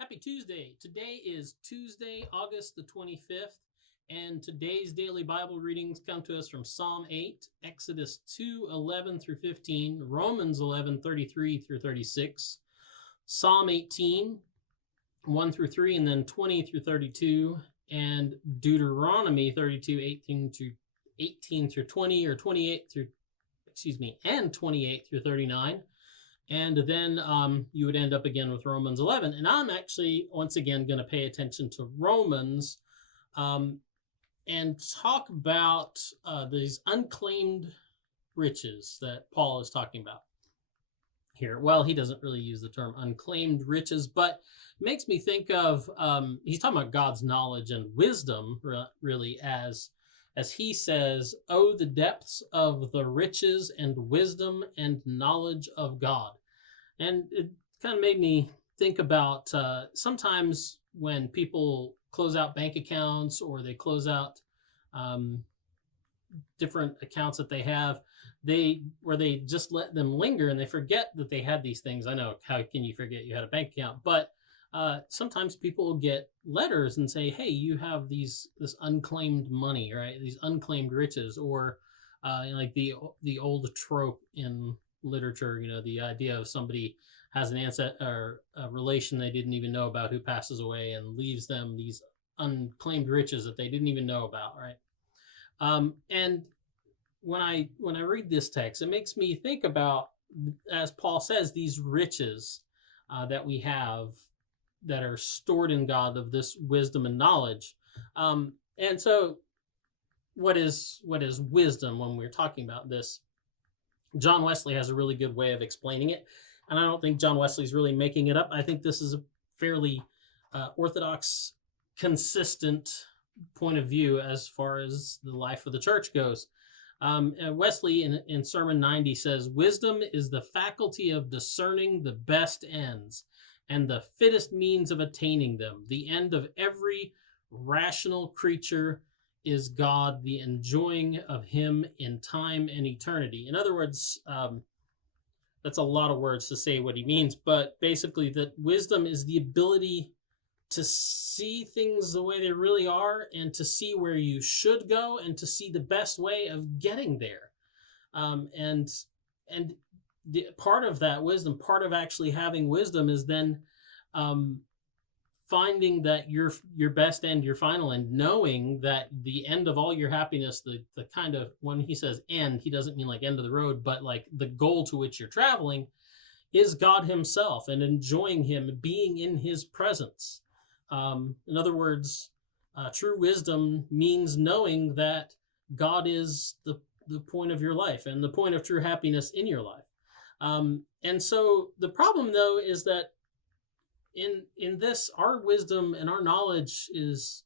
Happy Tuesday. Today is Tuesday, August the 25th, and today's daily Bible readings come to us from Psalm 8, Exodus 2:11 through 15, Romans 11:33 through 36, Psalm 18, 1 through 3, and then 20 through 32, and Deuteronomy 32, 18 through 20, or 28 through, and 28 through 39. And then you would end up again with Romans 11. And I'm actually, once again, going to pay attention to Romans and talk about these unclaimed riches that Paul is talking about here. Well, he doesn't really use the term unclaimed riches, but it makes me think of, he's talking about God's knowledge and wisdom, really, as he says, "Oh, the depths of the riches and wisdom and knowledge of God." And it kind of made me think about sometimes when people close out bank accounts or they close out different accounts that they have, where they just let them linger and they forget that they had these things. I know, how can you forget you had a bank account? But sometimes people will get letters and say, "Hey, you have this unclaimed money, right? These unclaimed riches," or like the old trope in literature, the idea of somebody has an ancestor or a relation they didn't even know about who passes away and leaves them these unclaimed riches that they didn't even know about, right? And when I read this text, it makes me think about, as Paul says, these riches that we have that are stored in God, of this wisdom and knowledge. And so what is wisdom when we're talking about this? John Wesley has a really good way of explaining it. And I don't think John Wesley's really making it up. I think this is a fairly orthodox, consistent point of view as far as the life of the church goes. Wesley in Sermon 90 says, "Wisdom is the faculty of discerning the best ends and the fittest means of attaining them. The end of every rational creature is God, the enjoying of him in time and eternity." In other words, that's a lot of words to say what he means, but basically that wisdom is the ability to see things the way they really are, and to see where you should go, and to see the best way of getting there. And the part of that wisdom, part of actually having wisdom, is then finding that your best end, your final end, knowing that the end of all your happiness, the kind of, when he says end, he doesn't mean like end of the road, but like the goal to which you're traveling is God himself, and enjoying him, being in his presence. In other words, true wisdom means knowing that God is the point of your life and the point of true happiness in your life. And so the problem, though, is that in this, our wisdom and our knowledge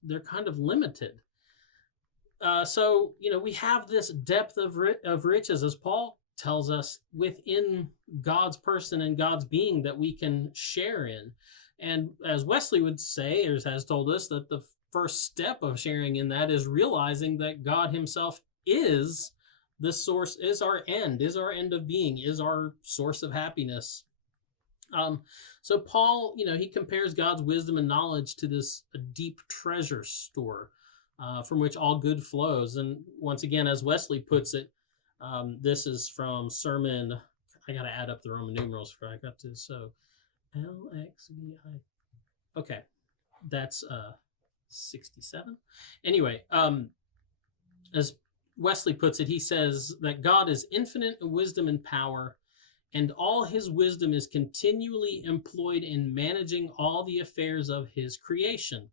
they're kind of limited. So we have this depth of riches, as Paul tells us, within God's person and God's being that we can share in. And as Wesley would say, or has told us, that the first step of sharing in that is realizing that God himself is the source, is our end of being, is our source of happiness. So Paul, he compares God's wisdom and knowledge to this deep treasure store from which all good flows. And once again, as Wesley puts it, this is from Sermon, I got to add up the Roman numerals for I got to, so LXVI. Okay, that's 67. Anyway, as Wesley puts it, he says that God is infinite in wisdom and power, and all his wisdom is continually employed in managing all the affairs of his creation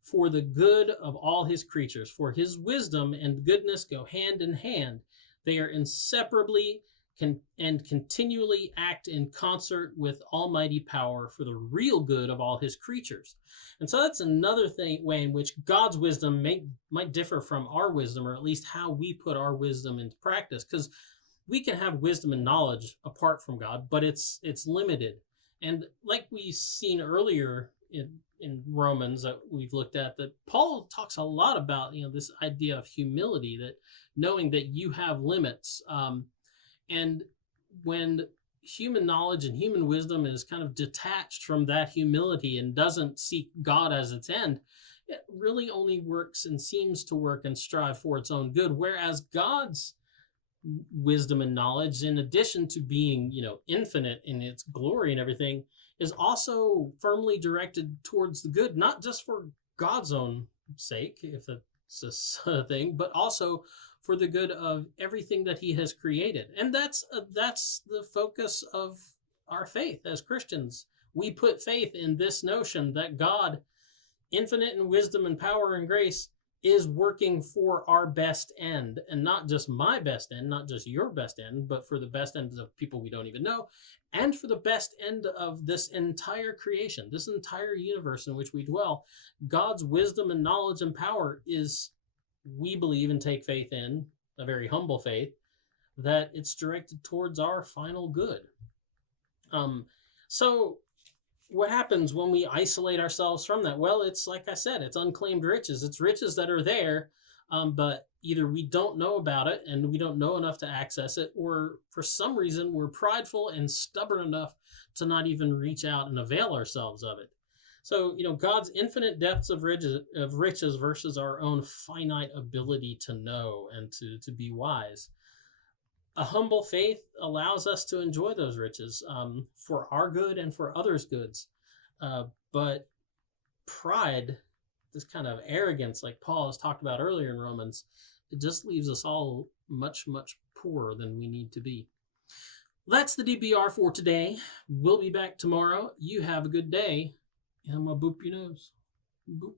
for the good of all his creatures. For his wisdom and goodness go hand in hand. They are inseparably and continually act in concert with almighty power for the real good of all his creatures. And so that's another way in which God's wisdom might differ from our wisdom, or at least how we put our wisdom into practice, because we can have wisdom and knowledge apart from God, but it's limited. And like we've seen earlier in Romans that we've looked at, that Paul talks a lot about, this idea of humility, that knowing that you have limits. And when human knowledge and human wisdom is kind of detached from that humility and doesn't seek God as its end, it really only works and seems to work and strive for its own good. Whereas God's wisdom and knowledge, in addition to being, infinite in its glory and everything, is also firmly directed towards the good, not just for God's own sake, if it's a thing, but also for the good of everything that he has created. And that's the focus of our faith as Christians. We put faith in this notion that God, infinite in wisdom and power and grace, is working for our best end, and not just my best end, not just your best end, but for the best ends of people we don't even know, and for the best end of this entire creation, this entire universe in which we dwell. God's wisdom and knowledge and power is, we believe and take faith in, a very humble faith, that it's directed towards our final good. So what happens when we isolate ourselves from that? Well, it's like I said, it's unclaimed riches. It's riches that are there, but either we don't know about it and we don't know enough to access it, or for some reason we're prideful and stubborn enough to not even reach out and avail ourselves of it. So, God's infinite depths of riches versus our own finite ability to know and to be wise. A humble faith allows us to enjoy those riches for our good and for others' goods. But pride, this kind of arrogance, like Paul has talked about earlier in Romans, it just leaves us all much, much poorer than we need to be. That's the DBR for today. We'll be back tomorrow. You have a good day. And I'm going to boop your nose. Boop.